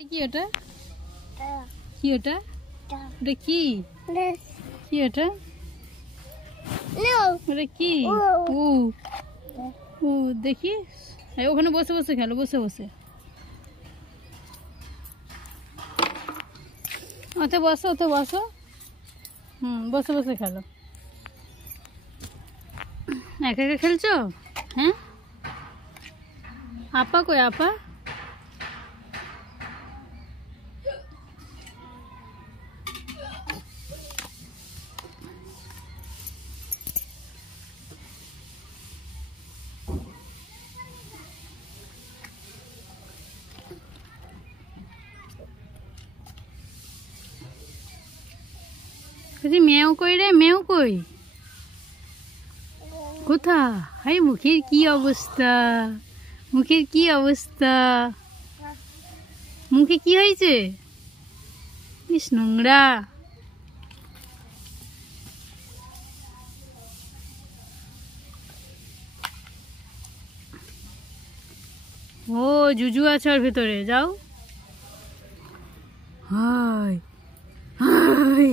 কি এটা? কি এটা? এটা কি? কি এটা? এটা কি? ও ও দেখি, ওখানে বসে বসে খেলো, বসে বসে। আচ্ছা বসো, তো বসো। বসে বসে খেলো। একা একা খেলছো? হ্যাঁ, আপা কই? আপা মেও কই রে? মেও কই? কোথা? হাই, মুখের কি অবস্থা, মুখের কি অবস্থা, মুখে কি হয়েছে? ইস, নোংরা। ও জুজু আছে ওর ভেতরে, যাও। High high.